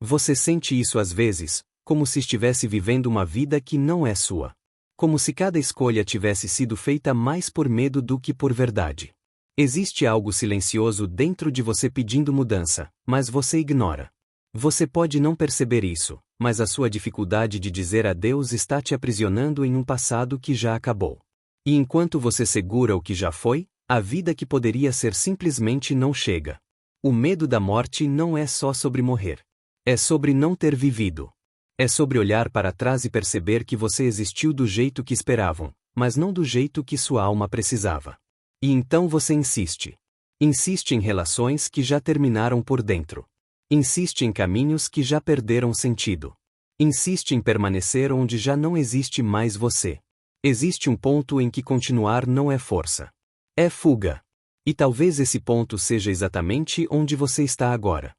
Você sente isso às vezes, como se estivesse vivendo uma vida que não é sua. Como se cada escolha tivesse sido feita mais por medo do que por verdade. Existe algo silencioso dentro de você pedindo mudança, mas você ignora. Você pode não perceber isso, mas a sua dificuldade de dizer adeus está te aprisionando em um passado que já acabou. E enquanto você segura o que já foi, a vida que poderia ser simplesmente não chega. O medo da morte não é só sobre morrer. É sobre não ter vivido. É sobre olhar para trás e perceber que você existiu do jeito que esperavam, mas não do jeito que sua alma precisava. E então você insiste. Insiste em relações que já terminaram por dentro. Insiste em caminhos que já perderam sentido. Insiste em permanecer onde já não existe mais você. Existe um ponto em que continuar não é força. É fuga. E talvez esse ponto seja exatamente onde você está agora.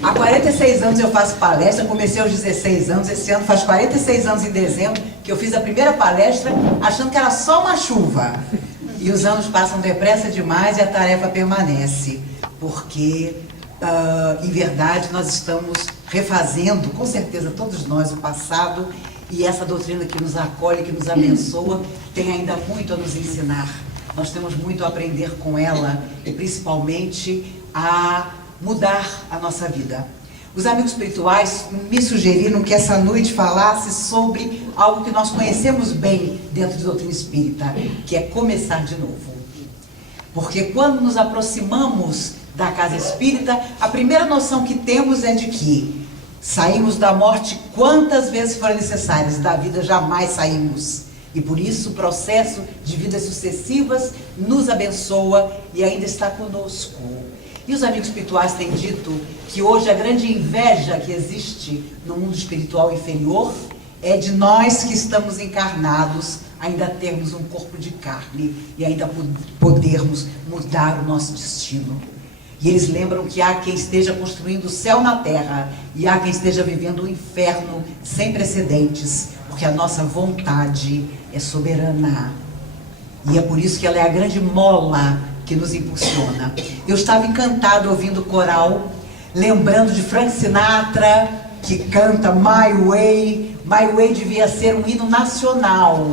Há 46 anos eu faço palestra, comecei aos 16 anos, esse ano faz 46 anos em dezembro, que eu fiz a primeira palestra achando que era só uma chuva. E os anos passam depressa demais e a tarefa permanece. Porque, em verdade, nós estamos refazendo, com certeza todos nós, o passado, e essa doutrina que nos acolhe, que nos abençoa, tem ainda muito a nos ensinar. Nós temos muito a aprender com ela, e principalmente a mudar a nossa vida. Os amigos espirituais me sugeriram que essa noite falasse sobre algo que nós conhecemos bem dentro de doutrina espírita, que é começar de novo. Porque quando nos aproximamos da casa espírita, a primeira noção que temos é de que saímos da morte quantas vezes forem necessárias, da vida jamais saímos. E por isso o processo de vidas sucessivas nos abençoa e ainda está conosco. E os amigos espirituais têm dito que hoje a grande inveja que existe no mundo espiritual inferior é de nós que estamos encarnados ainda termos um corpo de carne e ainda podermos mudar o nosso destino. E eles lembram que há quem esteja construindo o céu na terra e há quem esteja vivendo um inferno sem precedentes, porque a nossa vontade é soberana. E é por isso que ela é a grande mola que nos impulsiona. Eu estava encantado ouvindo o coral, lembrando de Frank Sinatra, que canta My Way. My Way devia ser um hino nacional,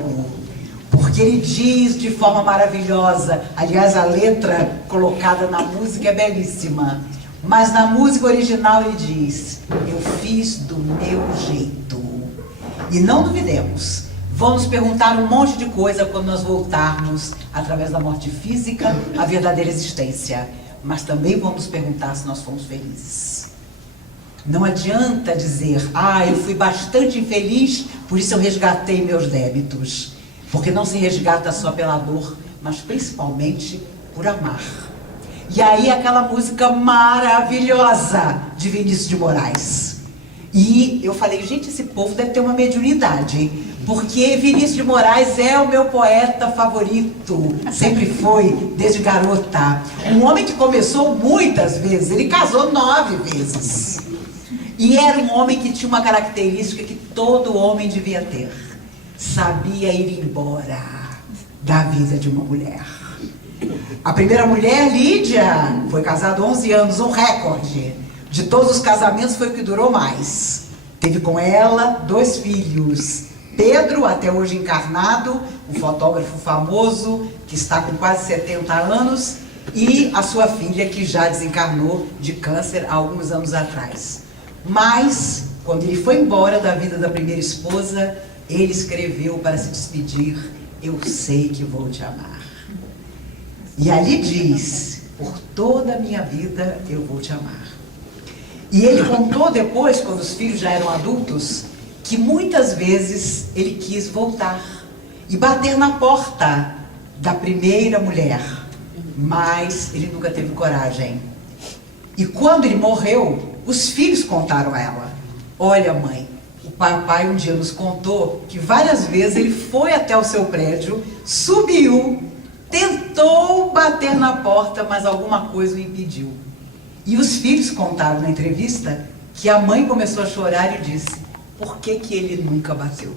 porque ele diz de forma maravilhosa, aliás a letra colocada na música é belíssima, mas na música original ele diz: eu fiz do meu jeito. E não duvidemos, vão nos perguntar um monte de coisa quando nós voltarmos, através da morte física, à verdadeira existência. Mas também vão nos perguntar se nós fomos felizes. Não adianta dizer, eu fui bastante infeliz, por isso eu resgatei meus débitos. Porque não se resgata só pela dor, mas principalmente por amar. E aí aquela música maravilhosa de Vinícius de Moraes. E eu falei, gente, esse povo deve ter uma mediunidade, porque Vinícius de Moraes é o meu poeta favorito, sempre foi, desde garota. Um homem que começou muitas vezes, ele casou 9 vezes. E era um homem que tinha uma característica que todo homem devia ter. Sabia ir embora da vida de uma mulher. A primeira mulher, Lídia, foi casada 11 anos, um recorde. De todos os casamentos foi o que durou mais. Teve com ela 2 filhos. Pedro, até hoje encarnado, um fotógrafo famoso, que está com quase 70 anos, e a sua filha, que já desencarnou de câncer há alguns anos atrás. Mas, quando ele foi embora da vida da primeira esposa, ele escreveu para se despedir: eu sei que vou te amar. E ali diz: por toda a minha vida eu vou te amar. E ele contou depois, quando os filhos já eram adultos, que muitas vezes ele quis voltar e bater na porta da primeira mulher, mas ele nunca teve coragem. E quando ele morreu, os filhos contaram a ela: olha, mãe, o papai um dia nos contou que várias vezes ele foi até o seu prédio, subiu, tentou bater na porta, mas alguma coisa o impediu. E os filhos contaram na entrevista que a mãe começou a chorar e disse: por que que ele nunca bateu?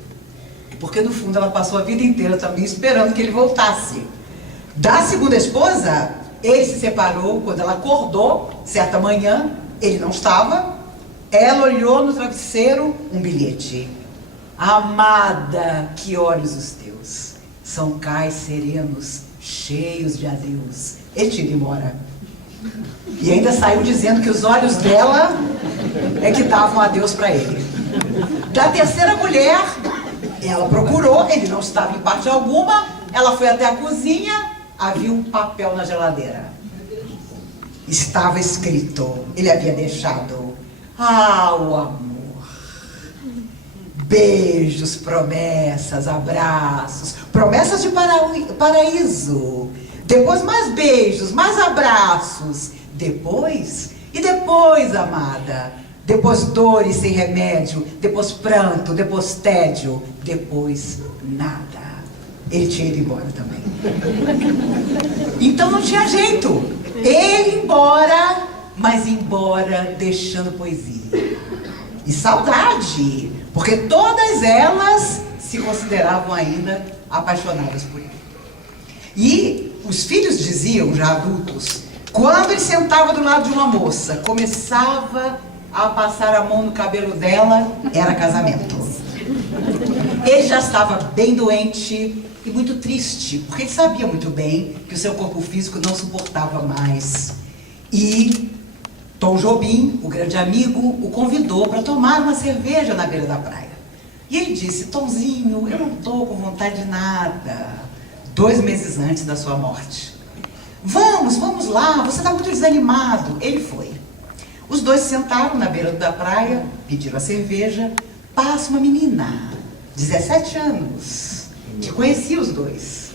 Porque no fundo ela passou a vida inteira também esperando que ele voltasse. Da segunda esposa, ele se separou quando ela acordou, certa manhã, ele não estava, Ela olhou no travesseiro um bilhete. Amada, que olhos os teus, são cais serenos, cheios de adeus. Ele tinha ido embora. E ainda saiu dizendo que os olhos dela é que davam adeus para ele. Da terceira mulher, ela procurou, ele não estava em parte alguma, ela foi até a cozinha, havia um papel na geladeira. Estava escrito, ele havia deixado: ah, o amor, beijos, promessas, abraços, promessas de paraíso, depois mais beijos, mais abraços, depois, e depois, amada, depois dores sem remédio, depois pranto, depois tédio, depois nada. Ele tinha ido embora também. Então não tinha jeito. Ele embora, mas embora deixando poesia. E saudade, porque todas elas se consideravam ainda apaixonadas por ele. E os filhos diziam, já adultos, quando ele sentava do lado de uma moça, começava a passar a mão no cabelo dela, era casamento. Ele já estava bem doente e muito triste, porque ele sabia muito bem que o seu corpo físico não suportava mais. E Tom Jobim, o grande amigo, o convidou para tomar uma cerveja na beira da praia. E ele disse: Tomzinho, eu não estou com vontade de nada. 2 meses antes da sua morte. Vamos lá, você está muito desanimado. Ele foi. Os dois se sentaram na beira da praia, pediram a cerveja. Passa uma menina, 17 anos, que conhecia os dois.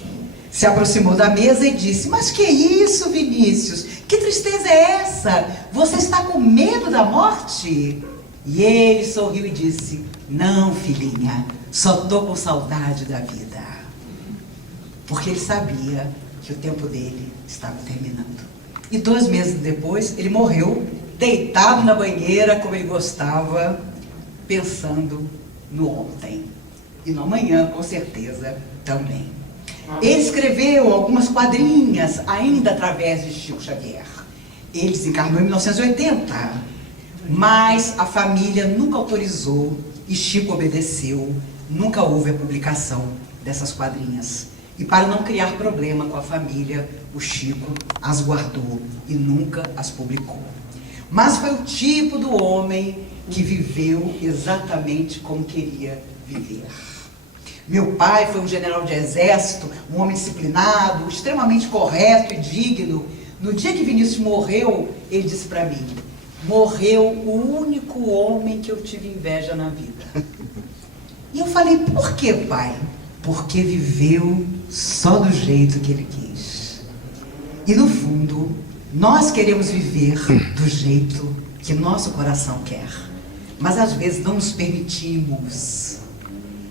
Se aproximou da mesa e disse: mas que isso, Vinícius? Que tristeza é essa? Você está com medo da morte? E ele sorriu e disse: não, filhinha, só estou com saudade da vida. Porque ele sabia que o tempo dele estava terminando. E 2 meses depois, ele morreu, deitado na banheira, como ele gostava, pensando no ontem. E no amanhã, com certeza, também. Ele escreveu algumas quadrinhas, ainda através de Chico Xavier. Ele desencarnou em 1980, mas a família nunca autorizou e Chico obedeceu. Nunca houve a publicação dessas quadrinhas. E para não criar problema com a família, o Chico as guardou e nunca as publicou. Mas foi o tipo do homem que viveu exatamente como queria viver. Meu pai foi um general de exército, um homem disciplinado, extremamente correto e digno. No dia que Vinícius morreu, ele disse para mim: morreu o único homem que eu tive inveja na vida. E eu falei: por que, pai? Porque viveu só do jeito que ele quis. E no fundo, nós queremos viver do jeito que nosso coração quer. Mas às vezes não nos permitimos.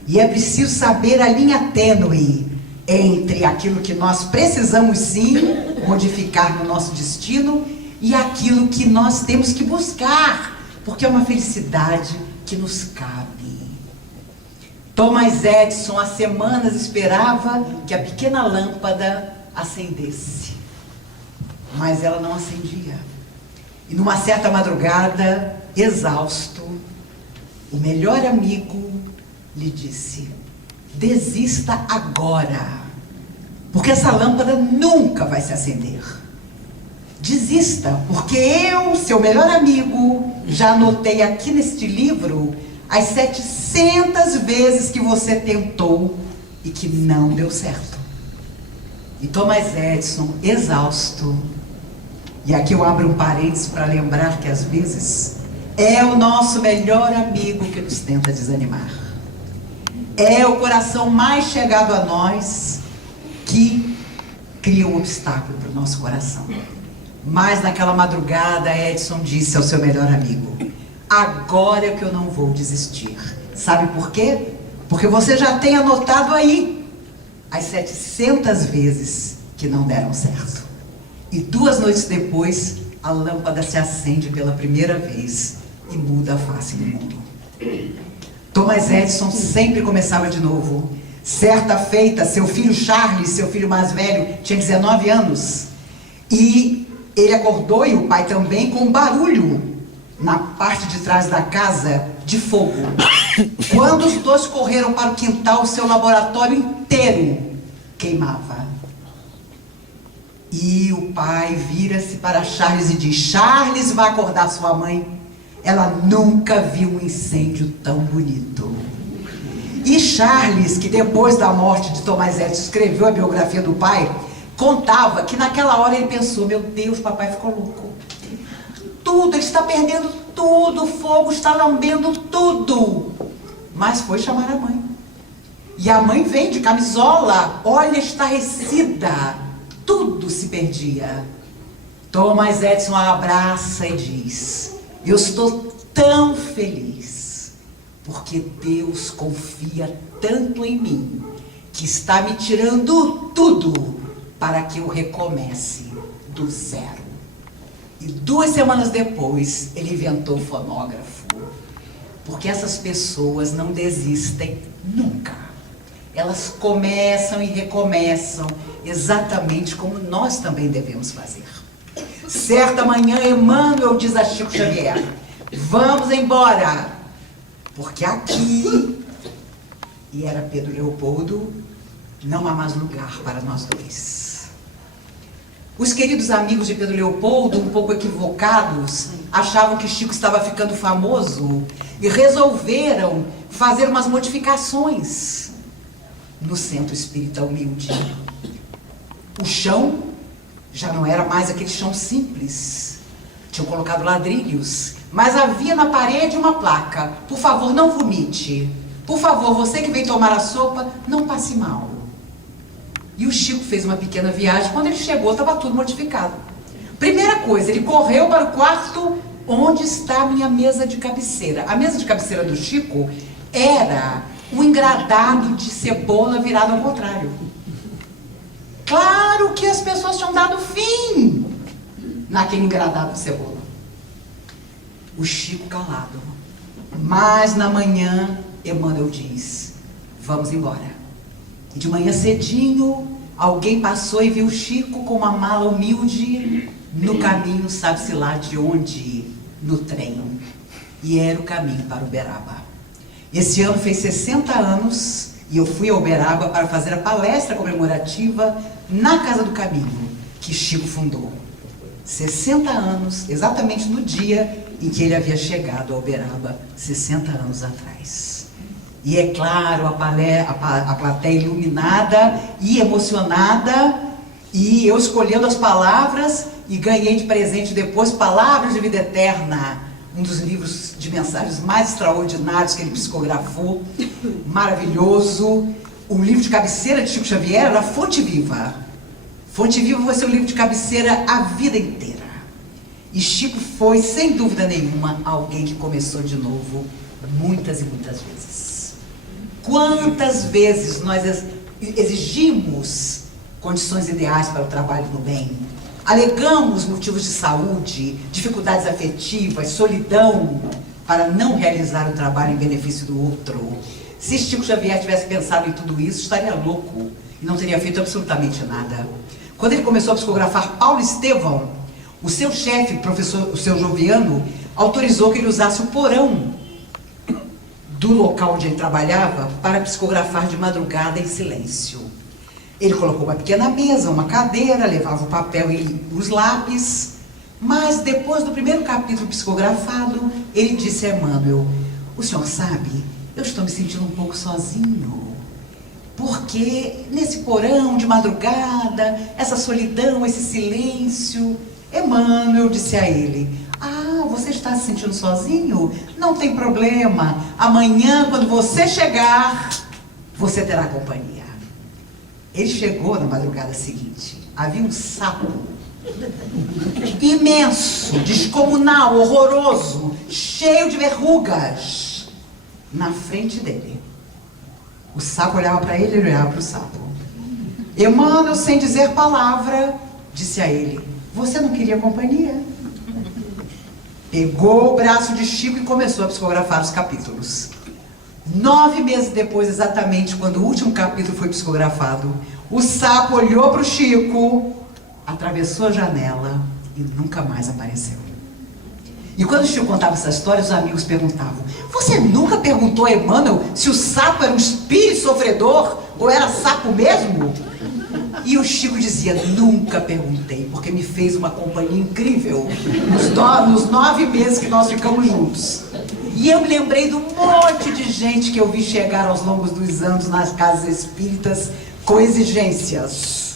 E é preciso saber a linha tênue entre aquilo que nós precisamos sim modificar no nosso destino e aquilo que nós temos que buscar, porque é uma felicidade que nos cabe. Thomas Edison há semanas esperava que a pequena lâmpada acendesse, mas ela não acendia. E numa certa madrugada, exausto, o melhor amigo lhe disse: desista agora, porque essa lâmpada nunca vai se acender. Desista, porque eu, seu melhor amigo, já anotei aqui neste livro as 700 vezes que você tentou e que não deu certo. E Thomas Edison, exausto, e aqui eu abro um parênteses para lembrar que às vezes é o nosso melhor amigo que nos tenta desanimar. É o coração mais chegado a nós que cria um obstáculo para o nosso coração. Mas naquela madrugada, Edison disse ao seu melhor amigo: agora é que eu não vou desistir. Sabe por quê? Porque você já tem anotado aí as 700 vezes que não deram certo. E 2 noites depois, a lâmpada se acende pela primeira vez e muda a face do mundo. Thomas Edison sempre começava de novo. Certa feita, seu filho Charles, seu filho mais velho, tinha 19 anos. E ele acordou, e o pai também, com um barulho. na parte de trás da casa, de fogo. Quando os dois correram para o quintal, o seu laboratório inteiro queimava. E o pai vira-se para Charles e diz: Charles, vai acordar sua mãe. Ela nunca viu um incêndio tão bonito. E Charles, que depois da morte de Thomas Edison escreveu a biografia do pai, contava que naquela hora ele pensou: meu Deus, papai ficou louco. Tudo, ele está perdendo tudo, o fogo está lambendo tudo. Mas foi chamar a mãe. E a mãe vem de camisola, olha, estarrecida. Tudo se perdia. Thomas Edison a abraça e diz: eu estou tão feliz, porque Deus confia tanto em mim, que está me tirando tudo para que eu recomece do zero. E 2 semanas depois, ele inventou o fonógrafo. Porque essas pessoas não desistem nunca. Elas começam e recomeçam, exatamente como nós também devemos fazer. Certa manhã, Emmanuel diz a Chico Xavier: vamos embora, porque aqui, e era Pedro Leopoldo, não há mais lugar para nós dois. Os queridos amigos de Pedro Leopoldo, um pouco equivocados, achavam que Chico estava ficando famoso e resolveram fazer umas modificações no Centro Espírita Humilde. O chão já não era mais aquele chão simples. Tinham colocado ladrilhos, mas havia na parede uma placa: por favor, não vomite. Por favor, você que vem tomar a sopa, não passe mal. E o Chico fez uma pequena viagem. Quando ele chegou, estava tudo modificado. Primeira coisa, ele correu para o quarto onde está a minha mesa de cabeceira. A mesa de cabeceira do Chico era um engradado de cebola virado ao contrário. Claro que as pessoas tinham dado fim naquele engradado de cebola. O Chico calado. Mas na manhã, Emmanuel diz: vamos embora. E de manhã cedinho, alguém passou e viu Chico com uma mala humilde no caminho, sabe-se lá de onde, no trem. E era o caminho para Uberaba. Esse ano fez 60 anos e eu fui a Uberaba para fazer a palestra comemorativa na Casa do Caminho, que Chico fundou. 60 anos, exatamente no dia em que ele havia chegado a Uberaba, 60 anos atrás. E é claro, a plateia iluminada e emocionada, e eu escolhendo as palavras, e ganhei de presente depois Palavras de Vida Eterna, um dos livros de mensagens mais extraordinários que ele psicografou, maravilhoso. O livro de cabeceira de Chico Xavier era Fonte Viva. Fonte Viva vai ser o livro de cabeceira a vida inteira. E Chico foi, sem dúvida nenhuma, alguém que começou de novo muitas e muitas vezes. Quantas vezes nós exigimos condições ideais para o trabalho no bem, alegamos motivos de saúde, dificuldades afetivas, solidão, para não realizar o trabalho em benefício do outro. Se Chico Xavier tivesse pensado em tudo isso, estaria louco e não teria feito absolutamente nada. Quando ele começou a psicografar Paulo Estevão, o seu chefe, o seu Joviano, autorizou que ele usasse o porão do local onde ele trabalhava para psicografar de madrugada em silêncio. Ele colocou uma pequena mesa, uma cadeira, levava o papel e os lápis, mas depois do primeiro capítulo psicografado, ele disse a Emmanuel: o senhor sabe, eu estou me sentindo um pouco sozinho, porque nesse porão de madrugada, essa solidão, esse silêncio. Emmanuel disse a ele: ah, você está se sentindo sozinho? Não tem problema. Amanhã, quando você chegar, você terá companhia. Ele chegou na madrugada seguinte. Havia um sapo imenso, descomunal, horroroso, cheio de verrugas na frente dele. O sapo olhava para ele, ele olhava para o sapo. Emmanuel, sem dizer palavra, disse a ele: você não queria companhia? Pegou o braço de Chico e começou a psicografar os capítulos. 9 meses depois, exatamente quando o último capítulo foi psicografado, o sapo olhou para o Chico, atravessou a janela e nunca mais apareceu. E quando o Chico contava essa história, os amigos perguntavam: você nunca perguntou a Emmanuel se o sapo era um espírito sofredor ou era sapo mesmo? E o Chico dizia: nunca perguntei, porque me fez uma companhia incrível nos 9 meses que nós ficamos juntos. E eu me lembrei do monte de gente que eu vi chegar aos longos dos anos nas casas espíritas com exigências.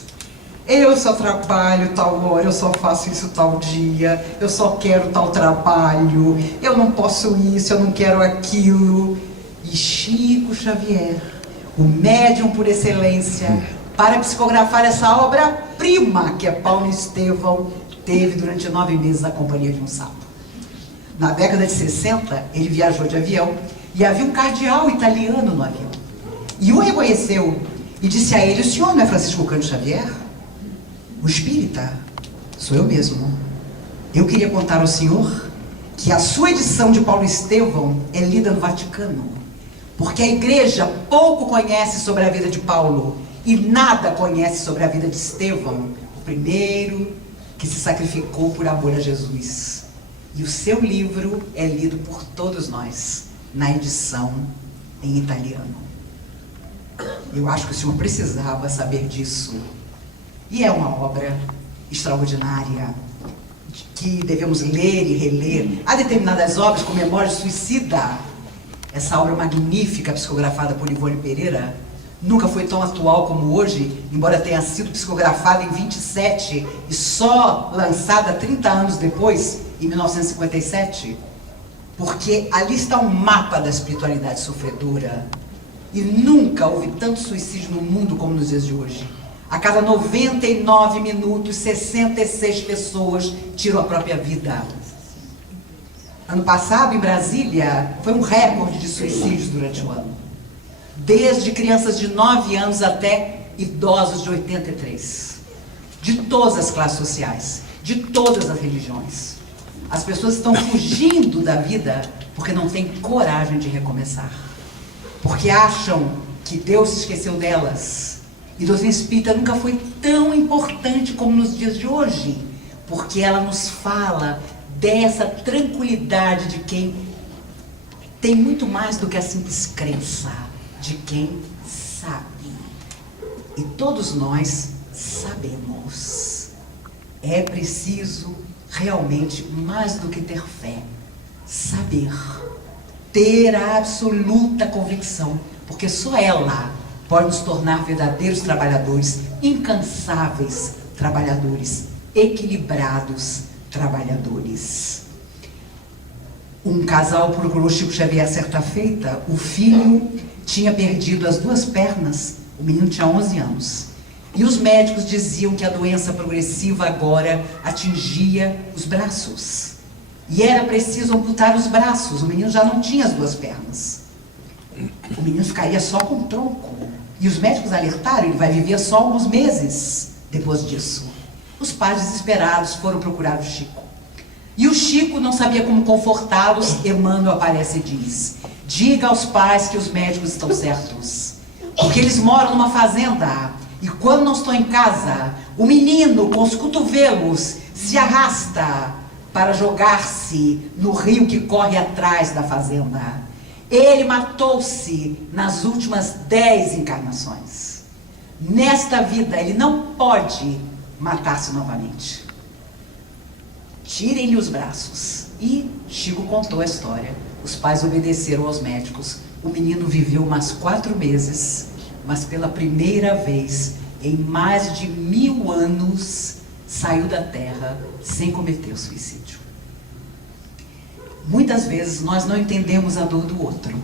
Eu só trabalho tal hora, eu só faço isso tal dia, eu só quero tal trabalho, eu não posso isso, eu não quero aquilo. E Chico Xavier, o médium por excelência, para psicografar essa obra-prima que é Paulo Estevão, teve durante 9 meses a companhia de um sapo. Na década de 60, ele viajou de avião e havia um cardeal italiano no avião. E o reconheceu e disse a ele: o senhor não é Francisco Cândido Xavier? O espírita? Sou eu mesmo. Eu queria contar ao senhor que a sua edição de Paulo Estevão é lida no Vaticano, porque a igreja pouco conhece sobre a vida de Paulo e nada conhece sobre a vida de Estevão, o primeiro que se sacrificou por amor a Jesus. E o seu livro é lido por todos nós, na edição em italiano. Eu acho que o senhor precisava saber disso. E é uma obra extraordinária, que devemos ler e reler. Há determinadas obras, como Memória Suicida, essa obra magnífica psicografada por Ivone Pereira, nunca foi tão atual como hoje, embora tenha sido psicografada em 27 e só lançada 30 anos depois, em 1957, porque ali está um mapa da espiritualidade sofredora. E nunca houve tanto suicídio no mundo como nos dias de hoje. A cada 99 minutos, 66 pessoas tiram a própria vida. Ano passado, em Brasília, foi um recorde de suicídios durante o ano. Desde crianças de 9 anos até idosos de 83. De todas as classes sociais, de todas as religiões. As pessoas estão fugindo da vida porque não têm coragem de recomeçar. Porque acham que Deus se esqueceu delas. E a doutrina espírita nunca foi tão importante como nos dias de hoje, porque ela nos fala dessa tranquilidade de quem tem muito mais do que a simples crença, de quem sabe. E todos nós sabemos. É preciso realmente, mais do que ter fé, saber, ter a absoluta convicção, porque só ela pode nos tornar verdadeiros trabalhadores, incansáveis trabalhadores, equilibrados trabalhadores. Um casal procurou Chico Xavier certa feita. O filho tinha perdido as 2 pernas, o menino tinha 11 anos. E os médicos diziam que a doença progressiva agora atingia os braços. E era preciso amputar os braços, o menino já não tinha as 2 pernas. O menino ficaria só com o tronco. E os médicos alertaram: ele vai viver só alguns meses depois disso. Os pais desesperados foram procurar o Chico. E o Chico não sabia como confortá-los. Emmanuel aparece e diz: diga aos pais que os médicos estão certos, porque eles moram numa fazenda, e quando não estão em casa, o menino com os cotovelos se arrasta para jogar-se no rio que corre atrás da fazenda. Ele matou-se nas últimas 10 encarnações. Nesta vida ele não pode matar-se novamente. Tirem-lhe os braços. E Chico contou a história. Os pais obedeceram aos médicos. O menino viveu mais 4 meses, mas pela primeira vez em mais de 1000 anos saiu da terra sem cometer o suicídio. Muitas vezes nós não entendemos a dor do outro,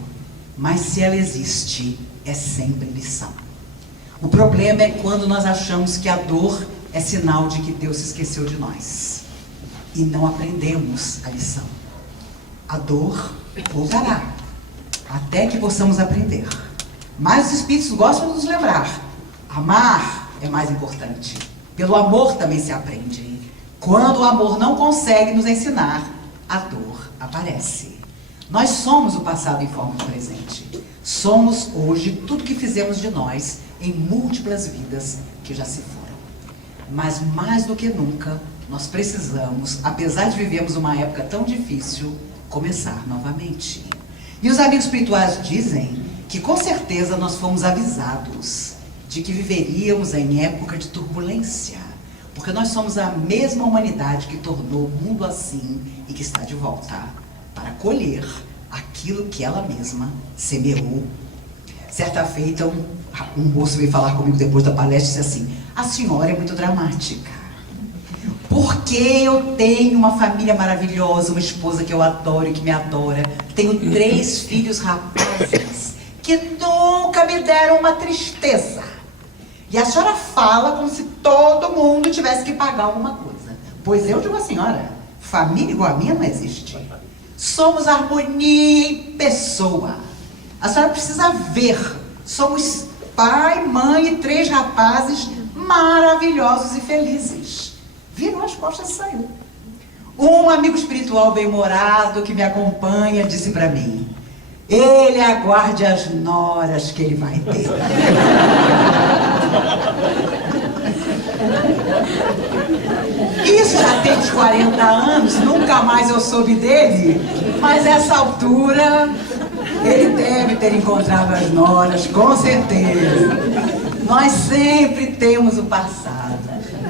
mas se ela existe, é sempre lição. O problema é quando nós achamos que a dor é sinal de que Deus se esqueceu de nós e não aprendemos a lição. A dor voltará, até que possamos aprender. Mas os espíritos gostam de nos lembrar: amar é mais importante. Pelo amor também se aprende. Quando o amor não consegue nos ensinar, a dor aparece. Nós somos o passado em forma de presente. Somos hoje tudo que fizemos de nós em múltiplas vidas que já se foram. Mas mais do que nunca, nós precisamos, apesar de vivermos uma época tão difícil, começar novamente. E os amigos espirituais dizem que com certeza nós fomos avisados de que viveríamos em época de turbulência, porque nós somos a mesma humanidade que tornou o mundo assim e que está de volta para colher aquilo que ela mesma semeou. Certa feita, um moço veio falar comigo depois da palestra e disse assim: a senhora é muito dramática, porque eu tenho uma família maravilhosa, uma esposa que eu adoro e que me adora, tenho 3 filhos rapazes que nunca me deram uma tristeza. E a senhora fala como se todo mundo tivesse que pagar alguma coisa. Pois eu digo à senhora, família igual a minha não existe. Somos harmonia em pessoa. A senhora precisa ver. Somos pai, mãe e 3 rapazes maravilhosos e felizes. Virou as costas e saiu. Um amigo espiritual bem-humorado que me acompanha disse para mim: ele aguarde as noras que ele vai ter. Isso já tem uns 40 anos, nunca mais eu soube dele, mas essa altura ele deve ter encontrado as noras, com certeza. Nós sempre temos o passado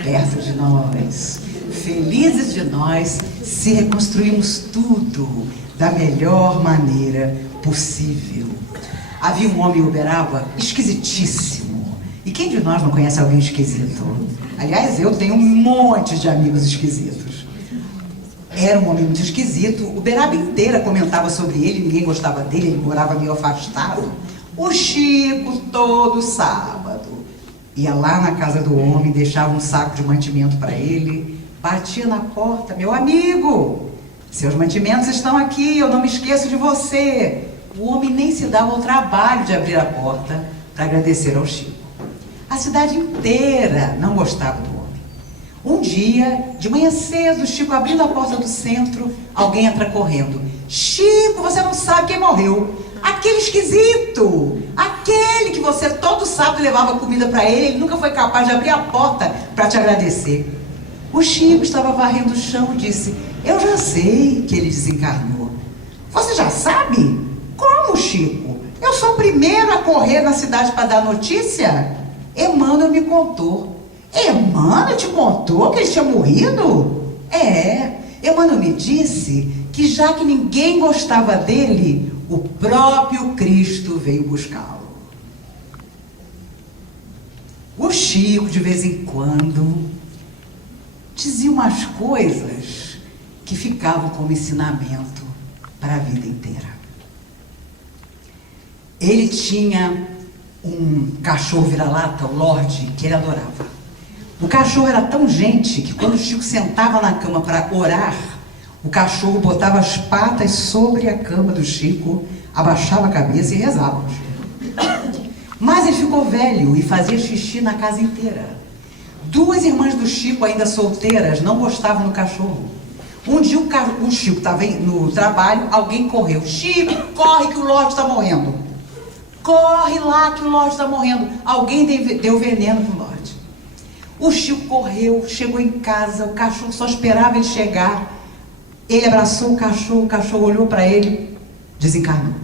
perto de nós. Felizes de nós se reconstruímos tudo da melhor maneira possível. Havia um homem em Uberaba esquisitíssimo. E quem de nós não conhece alguém esquisito? Aliás, eu tenho um monte de amigos esquisitos. Era um homem muito esquisito. Uberaba inteira comentava sobre ele, ninguém gostava dele, ele morava meio afastado. O Chico, todo sábado, ia lá na casa do homem, deixava um saco de mantimento para ele, batia na porta: meu amigo, seus mantimentos estão aqui, eu não me esqueço de você. O homem nem se dava ao trabalho de abrir a porta para agradecer ao Chico. A cidade inteira não gostava do homem. Um dia, de manhã cedo, o Chico abrindo a porta do centro, alguém entra correndo: Chico, você não sabe quem morreu. Aquele esquisito, aquele que você todo sábado levava comida para ele nunca foi capaz de abrir a porta para te agradecer. O Chico estava varrendo o chão e disse: eu já sei que ele desencarnou. Você já sabe? Como, Chico? Eu sou o primeiro a correr na cidade para dar notícia? Emmanuel me contou. Emmanuel te contou que ele tinha morrido? É, Emmanuel me disse que já que ninguém gostava dele, o próprio Cristo veio buscá-lo. O Chico, de vez em quando, dizia umas coisas que ficavam como ensinamento para a vida inteira. Ele tinha um cachorro vira-lata, o Lorde, que ele adorava. O cachorro era tão gente que quando o Chico sentava na cama para orar, o cachorro botava as patas sobre a cama do Chico, abaixava a cabeça e rezava. Mas ele ficou velho e fazia xixi na casa inteira. 2 irmãs do Chico, ainda solteiras, não gostavam do cachorro. Um dia o Chico estava no trabalho, alguém correu: Chico, corre que o Lorde está morrendo. Corre lá que o Lorde está morrendo. Alguém deu veneno pro Lorde. O Chico correu, chegou em casa, o cachorro só esperava ele chegar. Ele abraçou o cachorro olhou para ele, desencarnou.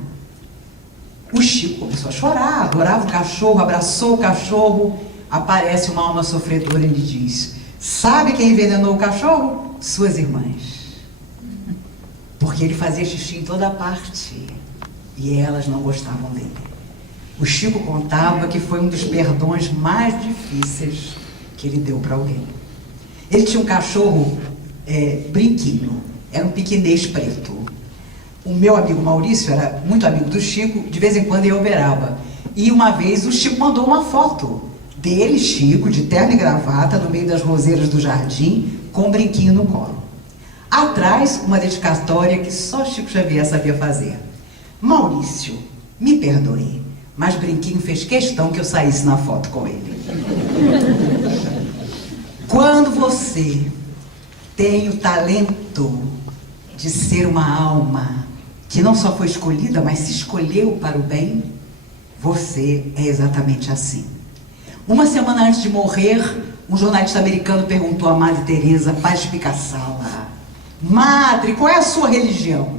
O Chico começou a chorar, adorava o cachorro, abraçou o cachorro. Aparece uma alma sofredora e ele diz: sabe quem envenenou o cachorro? Suas irmãs. Porque ele fazia xixi em toda parte e elas não gostavam dele. O Chico contava que foi um dos perdões mais difíceis que ele deu para alguém. Ele tinha um cachorro brinquinho, era um piquinês preto. O meu amigo Maurício era muito amigo do Chico, de vez em quando ia a Uberaba. E uma vez o Chico mandou uma foto dele, Chico, de terno e gravata, no meio das roseiras do jardim, com um brinquinho no colo. Atrás, uma dedicatória que só Chico Xavier sabia fazer: Maurício, me perdoe, mas Brinquinho fez questão que eu saísse na foto com ele. Quando você tem o talento de ser uma alma que não só foi escolhida, mas se escolheu para o bem, você é exatamente assim. Uma semana antes de morrer, um jornalista americano perguntou à Madre Teresa, Paz de Picassala: Madre, qual é a sua religião?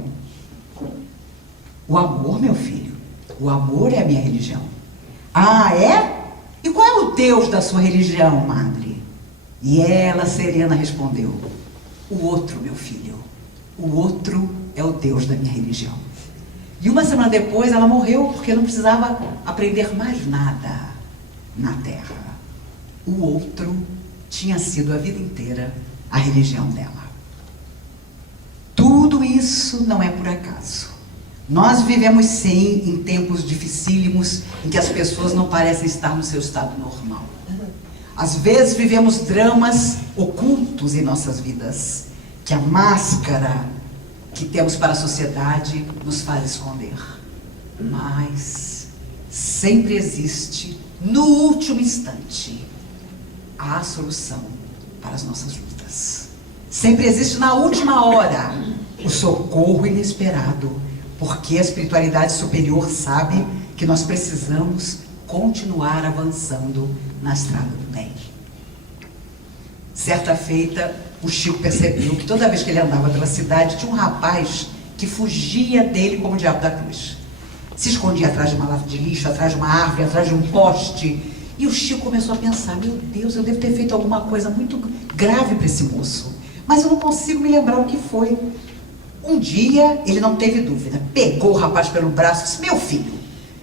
O amor, meu filho. O amor é a minha religião. Ah, é? E qual é o Deus da sua religião, Madre? E ela, serena, respondeu: o outro, meu filho. O outro é o Deus da minha religião. E uma semana depois ela morreu porque não precisava aprender mais nada na Terra. O outro tinha sido a vida inteira a religião dela. Tudo isso não é por acaso. Nós vivemos sim em tempos dificílimos em que as pessoas não parecem estar no seu estado normal. Às vezes vivemos dramas ocultos em nossas vidas, que a máscara que temos para a sociedade nos faz esconder. Mas sempre existe, no último instante, a solução para as nossas lutas. Sempre existe na última hora o socorro inesperado, porque a espiritualidade superior sabe que nós precisamos continuar avançando na estrada do bem. Certa feita, o Chico percebeu que toda vez que ele andava pela cidade, tinha um rapaz que fugia dele como o diabo da cruz. Se escondia atrás de uma lata de lixo, atrás de uma árvore, atrás de um poste. E o Chico começou a pensar: meu Deus, eu devo ter feito alguma coisa muito grave para esse moço, mas eu não consigo me lembrar o que foi. Um dia, ele não teve dúvida, pegou o rapaz pelo braço e disse: meu filho,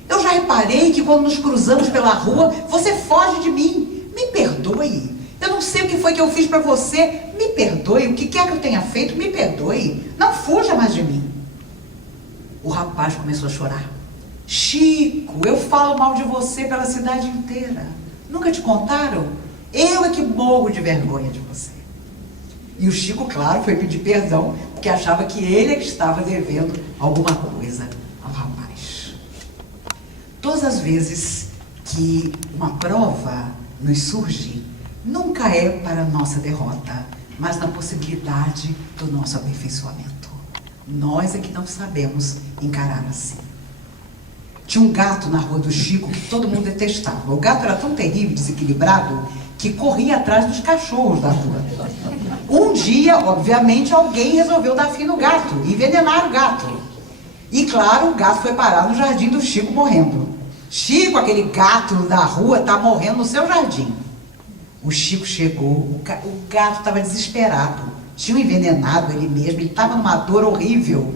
eu já reparei que quando nos cruzamos pela rua, você foge de mim. Me perdoe. Eu não sei o que foi que eu fiz para você. Me perdoe. O que quer que eu tenha feito, me perdoe. Não fuja mais de mim. O rapaz começou a chorar. Chico, eu falo mal de você pela cidade inteira. Nunca te contaram? Eu é que morro de vergonha de você. E o Chico, claro, foi pedir perdão, porque achava que ele é que estava devendo alguma coisa ao rapaz. Todas as vezes que uma prova nos surge, nunca é para a nossa derrota, mas na possibilidade do nosso aperfeiçoamento. Nós é que não sabemos encarar assim. Tinha um gato na rua do Chico que todo mundo detestava. O gato era tão terrível, desequilibrado, que corria atrás dos cachorros da rua. Um dia, obviamente, alguém resolveu dar fim no gato, envenenar o gato. E claro, o gato foi parar no jardim do Chico morrendo. Chico, aquele gato da rua, está morrendo no seu jardim. O Chico chegou, o gato estava desesperado. Tinham envenenado ele mesmo, ele estava numa dor horrível.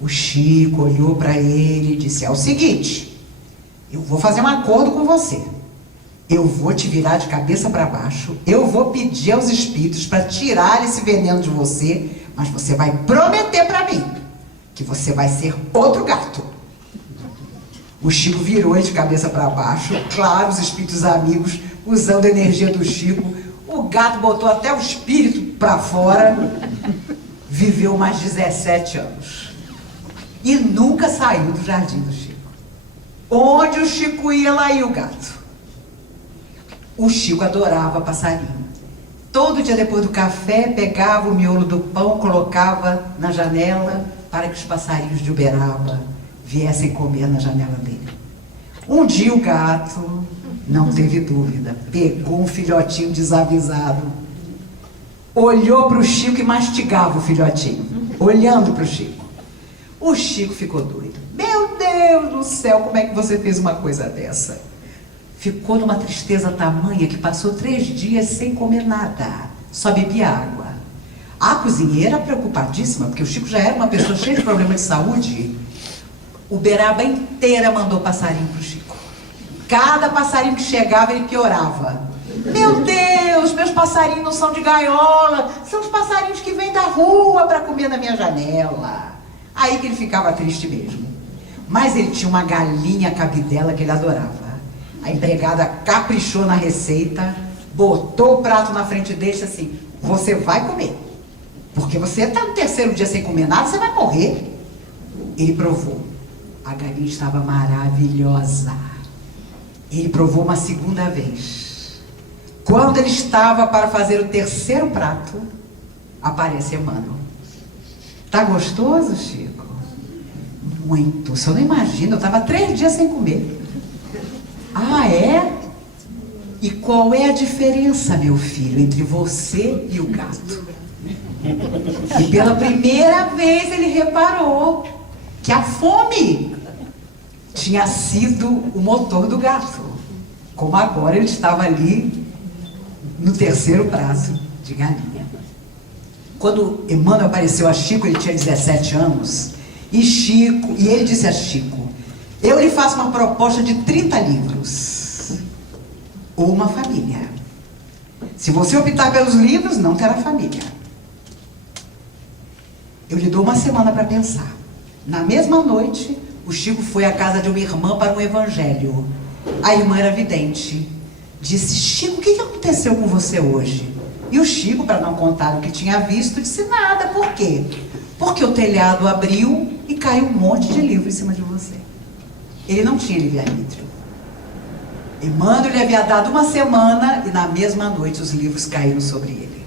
O Chico olhou para ele e disse: é o seguinte, eu vou fazer um acordo com você. Eu vou te virar de cabeça para baixo, eu vou pedir aos espíritos para tirar esse veneno de você, mas você vai prometer para mim que você vai ser outro gato. O Chico virou ele de cabeça para baixo, claro, os espíritos amigos usando a energia do Chico, o gato botou até o espírito para fora, viveu mais 17 anos e nunca saiu do jardim do Chico. Onde o Chico ia, lá ia o gato. O Chico adorava passarinho. Todo dia depois do café, pegava o miolo do pão, colocava na janela para que os passarinhos de Uberaba viessem comer na janela dele. Um dia o gato não teve dúvida, pegou um filhotinho desavisado, olhou para o Chico e mastigava o filhotinho, olhando para o Chico. O Chico ficou doido. Meu Deus do céu, como é que você fez uma coisa dessa? Ficou numa tristeza tamanha que passou 3 dias sem comer nada, só bebia água. A cozinheira, preocupadíssima, porque o Chico já era uma pessoa cheia de problemas de saúde, Uberaba inteira mandou passarinho para o Chico. Cada passarinho que chegava, ele piorava. Meu Deus, meus passarinhos não são de gaiola, são os passarinhos que vêm da rua para comer na minha janela. Aí que ele ficava triste mesmo. Mas ele tinha uma galinha cabidela que ele adorava. A empregada caprichou na receita, botou o prato na frente dele e disse assim: você vai comer, porque você está no 3º dia sem comer nada, você vai morrer. Ele provou. A galinha estava maravilhosa. Ele provou uma 2ª vez. Quando ele estava para fazer o 3º prato, aparece Emmanuel. Tá gostoso, Chico? Muito. Você não imagina, eu estava 3 dias sem comer. Ah, é? E qual é a diferença, meu filho, entre você e o gato? E pela primeira vez ele reparou que a fome tinha sido o motor do gato. Como agora ele estava ali no terceiro prato de galinha. Quando Emmanuel apareceu a Chico, ele tinha 17 anos. E ele disse a Chico: eu lhe faço uma proposta de 30 livros. Ou uma família. Se você optar pelos livros, não terá família. Eu lhe dou uma semana para pensar. Na mesma noite, o Chico foi à casa de uma irmã para um evangelho. A irmã era vidente. Disse: Chico, o que aconteceu com você hoje? E o Chico, para não contar o que tinha visto, disse: nada. Por quê? Porque o telhado abriu e caiu um monte de livro em cima de você. Ele não tinha livre-arbítrio. Emmanuel lhe havia dado uma semana e na mesma noite os livros caíram sobre ele.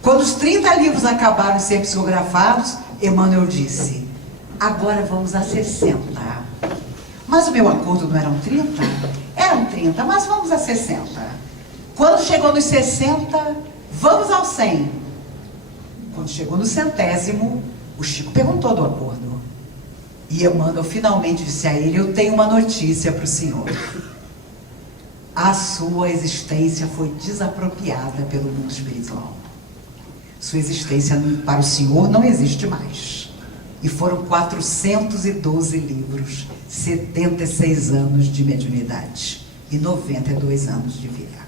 Quando os 30 livros acabaram de ser psicografados, Emmanuel disse: agora vamos a 60. Mas o meu acordo não eram 30? Eram 30, mas vamos a 60. Quando chegou nos 60, vamos ao 100. Quando chegou no 100º, o Chico perguntou do acordo. E Emmanuel finalmente disse a ele: eu tenho uma notícia para o senhor. A sua existência foi desapropriada pelo mundo espiritual. Sua existência para o senhor não existe mais. E foram 412 livros, 76 anos de mediunidade e 92 anos de vida.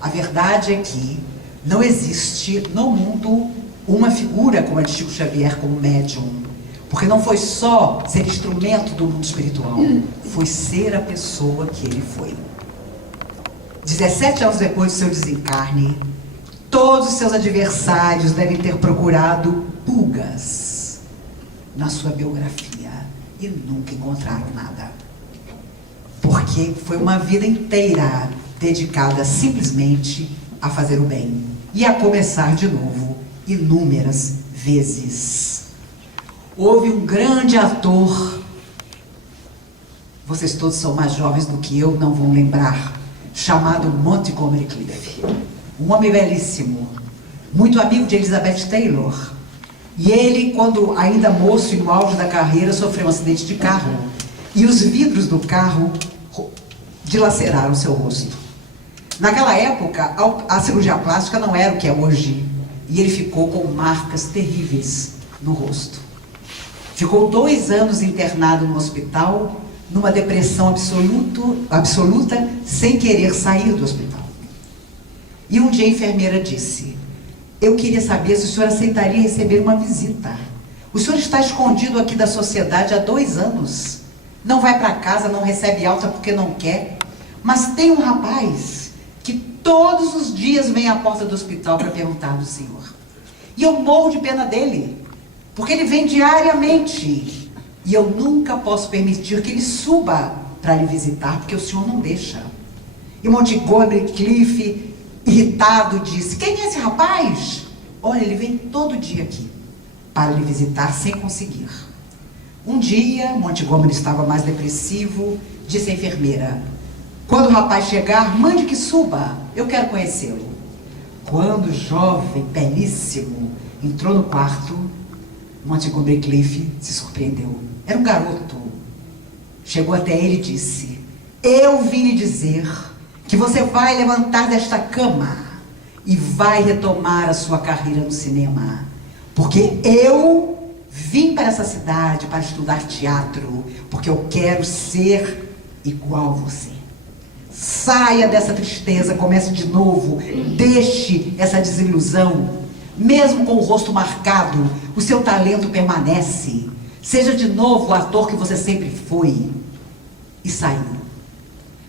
A verdade é que não existe no mundo uma figura como a de Chico Xavier como médium. Porque não foi só ser instrumento do mundo espiritual, foi ser a pessoa que ele foi. 17 anos depois do seu desencarne, todos os seus adversários devem ter procurado pulgas na sua biografia e nunca encontraram nada. Porque foi uma vida inteira dedicada simplesmente a fazer o bem e a começar de novo inúmeras vezes. Houve um grande ator, vocês todos são mais jovens do que eu, não vão lembrar, chamado Montgomery Clift. Um homem belíssimo, muito amigo de Elizabeth Taylor. E ele, quando ainda moço e no auge da carreira, sofreu um acidente de carro. E os vidros do carro dilaceraram seu rosto. Naquela época, a cirurgia plástica não era o que é hoje. E ele ficou com marcas terríveis no rosto. Ficou 2 anos internado no hospital, numa depressão absoluta, sem querer sair do hospital. E um dia a enfermeira disse: eu queria saber se o senhor aceitaria receber uma visita. O senhor está escondido aqui da sociedade há 2 anos. Não vai para casa, não recebe alta porque não quer. Mas tem um rapaz que todos os dias vem à porta do hospital para perguntar do senhor. E eu morro de pena dele, porque ele vem diariamente. E eu nunca posso permitir que ele suba para lhe visitar, porque o senhor não deixa. E Montgomery Clift, irritado, disse: quem é esse rapaz? Olha, ele vem todo dia aqui para lhe visitar sem conseguir. Um dia, Montgomery estava mais depressivo, disse à enfermeira: quando o rapaz chegar, mande que suba, eu quero conhecê-lo. Quando o jovem, belíssimo, entrou no quarto, Montgomery Clift se surpreendeu. Era um garoto. Chegou até ele e disse: eu vim lhe dizer que você vai levantar desta cama e vai retomar a sua carreira no cinema. Porque eu vim para essa cidade para estudar teatro, porque eu quero ser igual a você. Saia dessa tristeza, comece de novo, deixe essa desilusão. Mesmo com o rosto marcado, o seu talento permanece. Seja de novo o ator que você sempre foi. E saiu.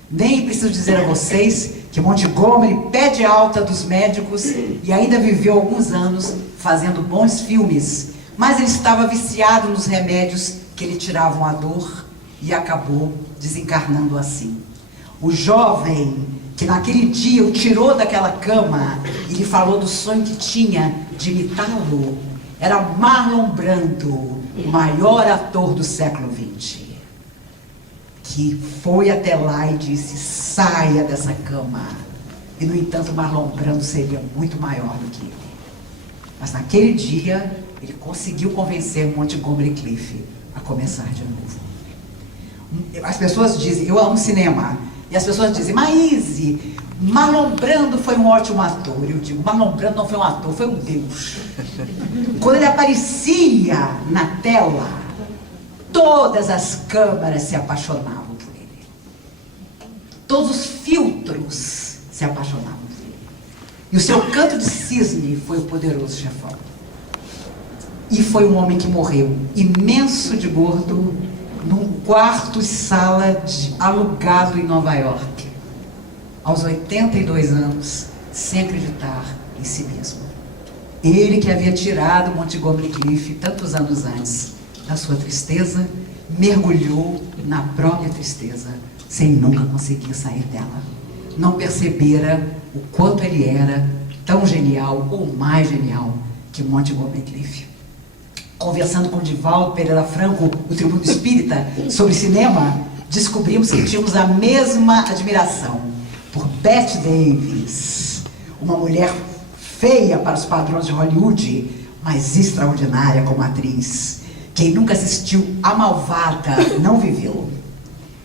Nem preciso dizer a vocês que Montgomery pede alta dos médicos e ainda viveu alguns anos fazendo bons filmes, mas ele estava viciado nos remédios que lhe tiravam a dor e acabou desencarnando assim. O jovem que naquele dia o tirou daquela cama e lhe falou do sonho que tinha de imitá-lo era Marlon Brando, o maior ator do século XX, que foi até lá e disse: saia dessa cama. E, no entanto, Marlon Brando seria muito maior do que ele. Mas naquele dia, ele conseguiu convencer Montgomery Clift a começar de novo. As pessoas dizem, eu amo cinema, e as pessoas dizem, Maíse, Marlon Brando foi um ótimo ator. Eu digo, Marlon Brando não foi um ator, foi um deus. Quando ele aparecia na tela, todas as câmeras se apaixonavam por ele. Todos os filtros se apaixonavam por ele. E o seu canto de cisne foi o poderoso chefão. E foi um homem que morreu, imenso de gordo, num quarto e sala alugado em Nova York, aos 82 anos, sem acreditar em si mesmo. Ele que havia tirado Montgomery Clift tantos anos antes da sua tristeza, mergulhou na própria tristeza, sem nunca conseguir sair dela. Não percebera o quanto ele era tão genial, ou mais genial, que Montgomery Clift. Conversando com Divaldo Pereira Franco, o Tribuno Espírita, sobre cinema, descobrimos que tínhamos a mesma admiração por Bette Davis, uma mulher feia para os padrões de Hollywood, mas extraordinária como atriz. Quem nunca assistiu A Malvada não viveu.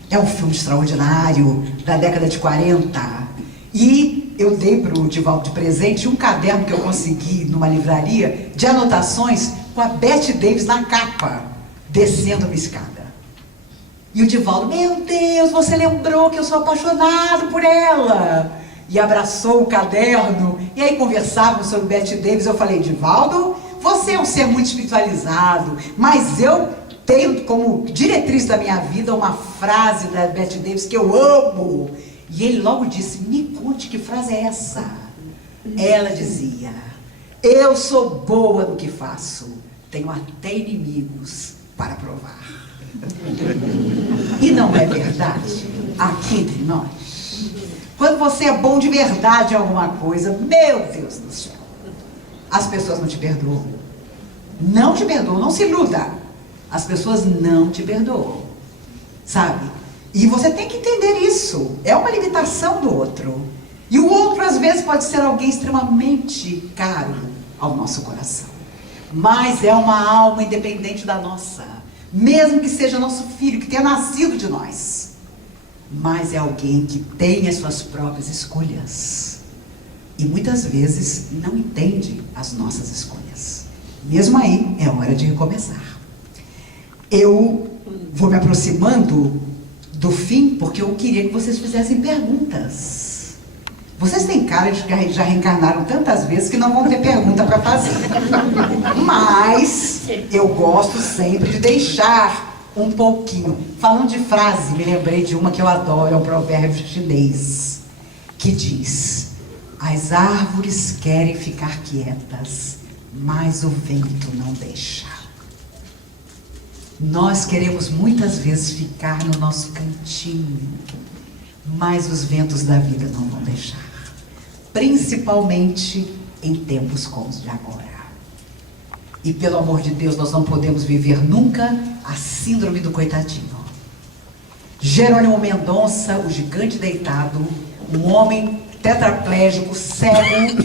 É um filme extraordinário, da década de 40. E eu dei para o Divaldo de presente um caderno que eu consegui numa livraria de anotações com a Bette Davis na capa, descendo uma escada. E o Divaldo, meu Deus, você lembrou que eu sou apaixonado por ela. E abraçou o caderno, e aí conversávamos sobre Bette Davis. Eu falei, Divaldo, você é um ser muito espiritualizado, mas eu tenho como diretriz da minha vida uma frase da Bette Davis que eu amo. E ele logo disse, me conte que frase é essa. Ela dizia, eu sou boa no que faço, tenho até inimigos para provar. E não é verdade? Aqui entre nós, quando você é bom de verdade em alguma coisa, meu Deus do céu, as pessoas não te perdoam. Não te perdoam, não se iluda. As pessoas não te perdoam, sabe? E você tem que entender isso. É uma limitação do outro. E o outro, às vezes, pode ser alguém extremamente caro ao nosso coração. Mas é uma alma independente da nossa. Mesmo que seja nosso filho, que tenha nascido de nós. Mas é alguém que tem as suas próprias escolhas. E muitas vezes não entende as nossas escolhas. Mesmo aí, é hora de recomeçar. Eu vou me aproximando do fim, porque eu queria que vocês fizessem perguntas. Vocês têm cara de que já reencarnaram tantas vezes que não vão ter pergunta para fazer. Mas eu gosto sempre de deixar um pouquinho. Falando de frase, me lembrei de uma que eu adoro, é um provérbio chinês, que diz, as árvores querem ficar quietas, mas o vento não deixa. Nós queremos muitas vezes ficar no nosso cantinho, mas os ventos da vida não vão deixar. Principalmente em tempos como os de agora. E pelo amor de Deus, nós não podemos viver nunca a síndrome do coitadinho. Jerônimo Mendonça, o gigante deitado, um homem tetraplégico, cego,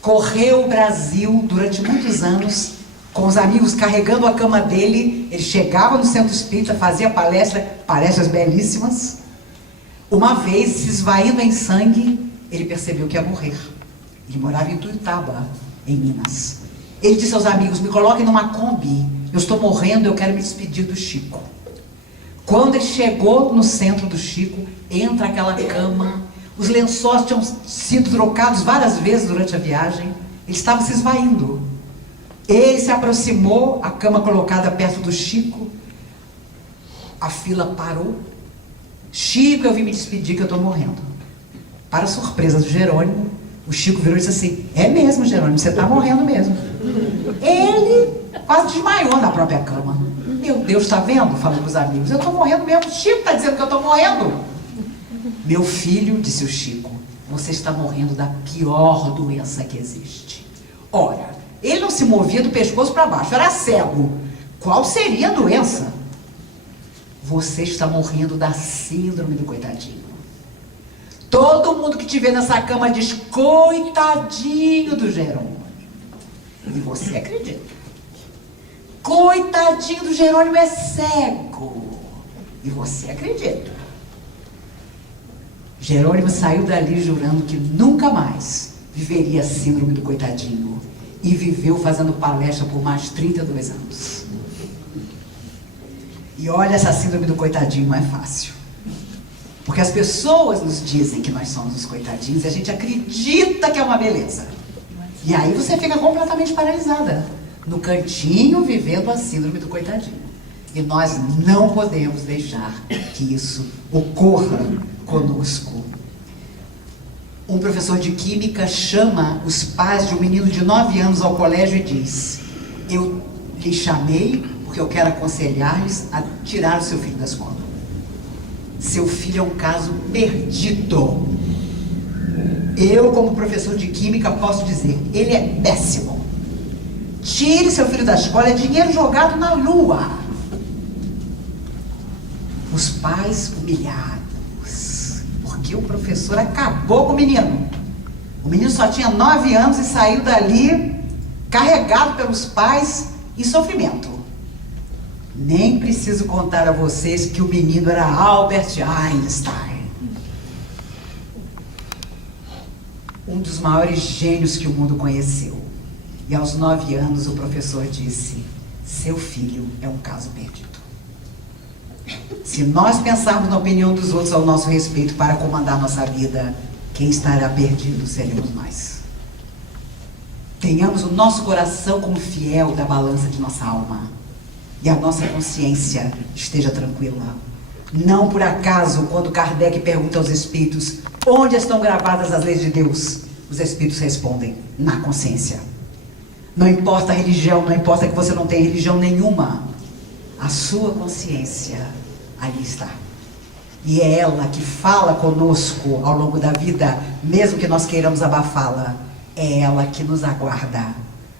correu o Brasil durante muitos anos, com os amigos carregando a cama dele. Ele chegava no centro espírita, fazia palestras belíssimas. Uma vez, se esvaindo em sangue, ele percebeu que ia morrer. Ele morava em Tuiutaba, em Minas. Ele disse aos amigos, me coloquem numa Kombi, eu estou morrendo, eu quero me despedir do Chico. Quando ele chegou no centro do Chico, entra aquela cama, os lençóis tinham sido trocados várias vezes durante a viagem, ele estava se esvaindo. Ele se aproximou, a cama colocada perto do Chico, a fila parou. Chico, eu vim me despedir que eu estou morrendo. Para a surpresa do Jerônimo, o Chico virou e disse assim, é mesmo, Jerônimo, você está morrendo mesmo. Ele quase desmaiou na própria cama. Meu Deus, está vendo? Falou com os amigos, eu estou morrendo mesmo, o Chico está dizendo que eu estou morrendo. Meu filho, disse o Chico, você está morrendo da pior doença que existe. Ora, ele não se movia do pescoço para baixo, era cego. Qual seria a doença? Você está morrendo da síndrome do coitadinho. Todo mundo que te vê nessa cama diz, coitadinho do Jerônimo. E você acredita. Coitadinho do Jerônimo, é cego. E você acredita. Jerônimo saiu dali jurando que nunca mais viveria a síndrome do coitadinho. E viveu fazendo palestra por mais de 32 anos. E olha, essa síndrome do coitadinho não é fácil. Porque as pessoas nos dizem que nós somos os coitadinhos e a gente acredita que é uma beleza. E aí você fica completamente paralisada, no cantinho, vivendo a síndrome do coitadinho. E nós não podemos deixar que isso ocorra conosco. Um professor de química chama os pais de um menino de 9 anos ao colégio e diz, eu lhe chamei porque eu quero aconselhar-lhes a tirar o seu filho da escola. Seu filho é um caso perdido. Eu, como professor de química, posso dizer, ele é péssimo. Tire seu filho da escola, é dinheiro jogado na lua. Os pais humilhados, porque o professor acabou com o menino. O menino só tinha 9 anos e saiu dali carregado pelos pais em sofrimento. Nem preciso contar a vocês que o menino era Albert Einstein. Um dos maiores gênios que o mundo conheceu. E aos 9 anos o professor disse, seu filho é um caso perdido. Se nós pensarmos na opinião dos outros ao nosso respeito para comandar nossa vida, quem estará perdido seremos nós. Tenhamos o nosso coração como fiel da balança de nossa alma. E a nossa consciência esteja tranquila. Não por acaso, quando Kardec pergunta aos espíritos, onde estão gravadas as leis de Deus? Os espíritos respondem, na consciência. Não importa a religião, não importa que você não tenha religião nenhuma. A sua consciência ali está. E é ela que fala conosco ao longo da vida, mesmo que nós queiramos abafá-la. É ela que nos aguarda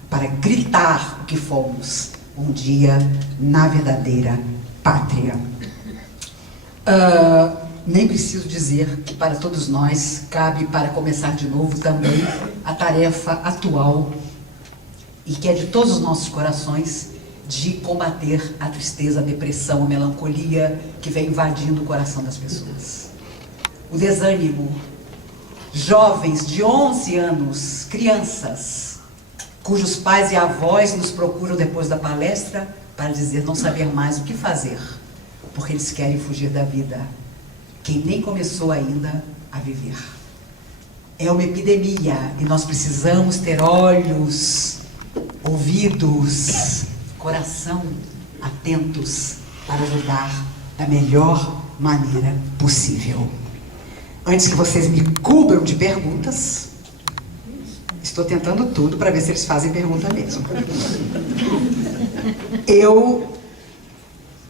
para gritar o que fomos um dia na verdadeira pátria. Nem preciso dizer que para todos nós cabe, para começar de novo, também a tarefa atual e que é de todos os nossos corações de combater a tristeza, a depressão, a melancolia que vem invadindo o coração das pessoas. O desânimo. Jovens de 11 anos, crianças, cujos pais e avós nos procuram depois da palestra para dizer não saber mais o que fazer, porque eles querem fugir da vida, quem nem começou ainda a viver. É uma epidemia e nós precisamos ter olhos, ouvidos, coração atentos para ajudar da melhor maneira possível. Antes que vocês me cubram de perguntas, estou tentando tudo para ver se eles fazem pergunta mesmo. Eu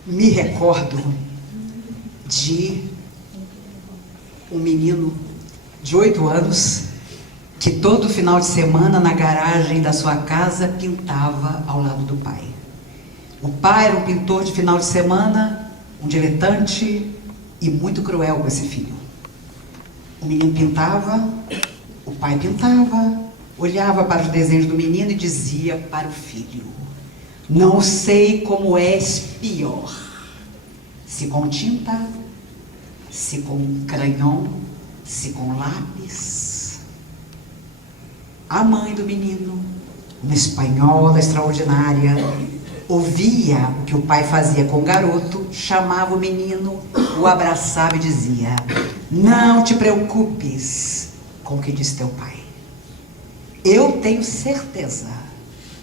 me recordo de um menino de 8 anos que todo final de semana na garagem da sua casa pintava ao lado do pai. O pai era um pintor de final de semana, um diletante e muito cruel com esse filho. O menino pintava, o pai pintava, olhava para os desenhos do menino e dizia para o filho, não sei como és pior, se com tinta, se com crayon, se com lápis. A mãe do menino, uma espanhola extraordinária, ouvia o que o pai fazia com o garoto, chamava o menino, o abraçava e dizia, não te preocupes com o que diz teu pai. Eu tenho certeza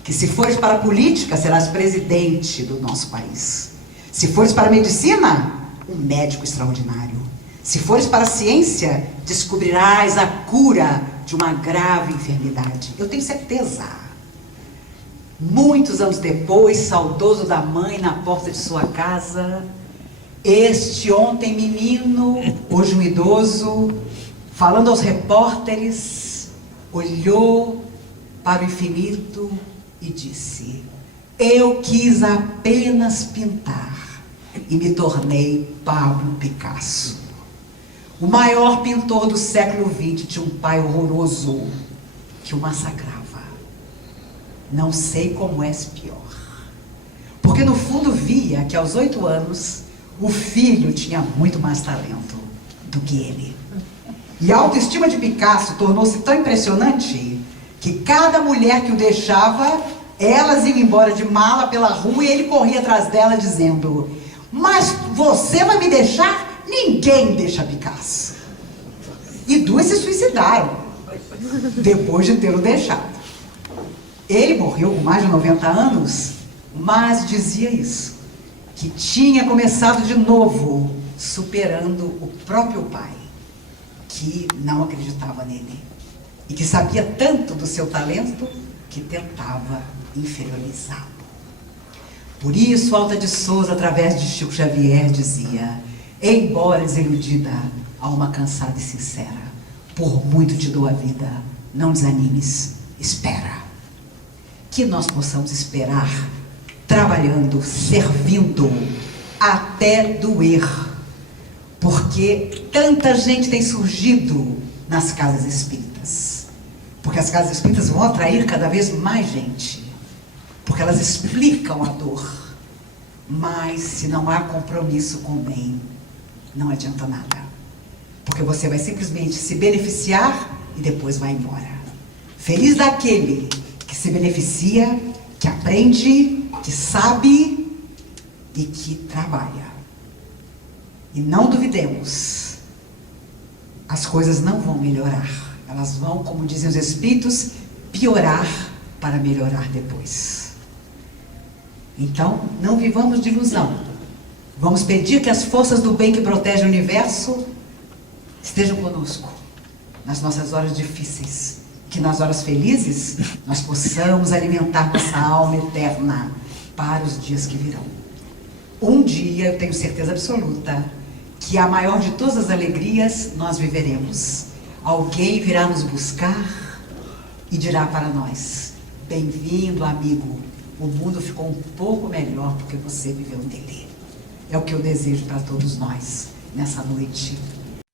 que se fores para a política, serás presidente do nosso país. Se fores para a medicina, um médico extraordinário. Se fores para a ciência, descobrirás a cura de uma grave enfermidade. Eu tenho certeza. Muitos anos depois, saudoso da mãe na porta de sua casa, este ontem menino, hoje um idoso, falando aos repórteres, olhou para o infinito e disse, eu quis apenas pintar e me tornei Pablo Picasso. O maior pintor do século XX tinha um pai horroroso que o massacrava. Não sei como és pior. Porque no fundo via que aos 8 anos o filho tinha muito mais talento do que ele. E a autoestima de Picasso tornou-se tão impressionante que cada mulher que o deixava, elas iam embora de mala pela rua e ele corria atrás dela dizendo: mas você vai me deixar? Ninguém deixa Picasso. E 2 se suicidaram depois de tê-lo deixado. Ele morreu com mais de 90 anos, mas dizia isso, que tinha começado de novo, superando o próprio pai, que não acreditava nele e que sabia tanto do seu talento que tentava inferiorizá-lo. Por isso, Alta de Souza, através de Chico Xavier, dizia: embora desiludida, alma cansada e sincera, por muito te dou a vida, não desanimes, espera. Que nós possamos esperar, trabalhando, servindo, até doer. Porque tanta gente tem surgido nas casas espíritas. Porque as casas espíritas vão atrair cada vez mais gente. Porque elas explicam a dor. Mas se não há compromisso com o bem, não adianta nada. Porque você vai simplesmente se beneficiar e depois vai embora. Feliz daquele que se beneficia, que aprende, que sabe e que trabalha. E não duvidemos, as coisas não vão melhorar. Elas vão, como dizem os espíritos, piorar para melhorar depois. Então, não vivamos de ilusão. Vamos pedir que as forças do bem que protegem o universo estejam conosco nas nossas horas difíceis. Que nas horas felizes nós possamos alimentar nossa alma eterna para os dias que virão. Um dia, eu tenho certeza absoluta, que a maior de todas as alegrias nós viveremos. Alguém virá nos buscar e dirá para nós: bem-vindo, amigo, o mundo ficou um pouco melhor porque você viveu nele. É o que eu desejo para todos nós nessa noite.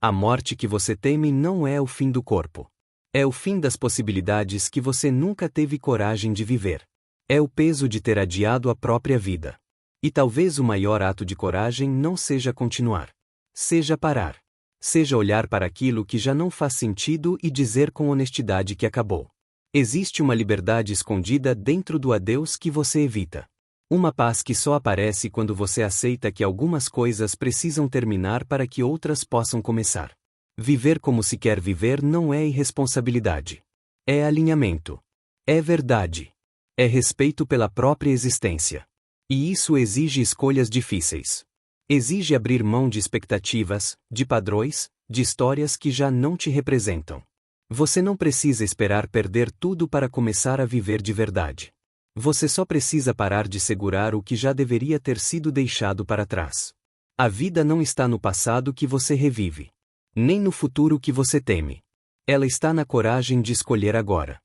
A morte que você teme não é o fim do corpo. É o fim das possibilidades que você nunca teve coragem de viver. É o peso de ter adiado a própria vida. E talvez o maior ato de coragem não seja continuar. Seja parar. Seja olhar para aquilo que já não faz sentido e dizer com honestidade que acabou. Existe uma liberdade escondida dentro do adeus que você evita. Uma paz que só aparece quando você aceita que algumas coisas precisam terminar para que outras possam começar. Viver como se quer viver não é irresponsabilidade. É alinhamento. É verdade. É respeito pela própria existência. E isso exige escolhas difíceis. Exige abrir mão de expectativas, de padrões, de histórias que já não te representam. Você não precisa esperar perder tudo para começar a viver de verdade. Você só precisa parar de segurar o que já deveria ter sido deixado para trás. A vida não está no passado que você revive, nem no futuro que você teme. Ela está na coragem de escolher agora.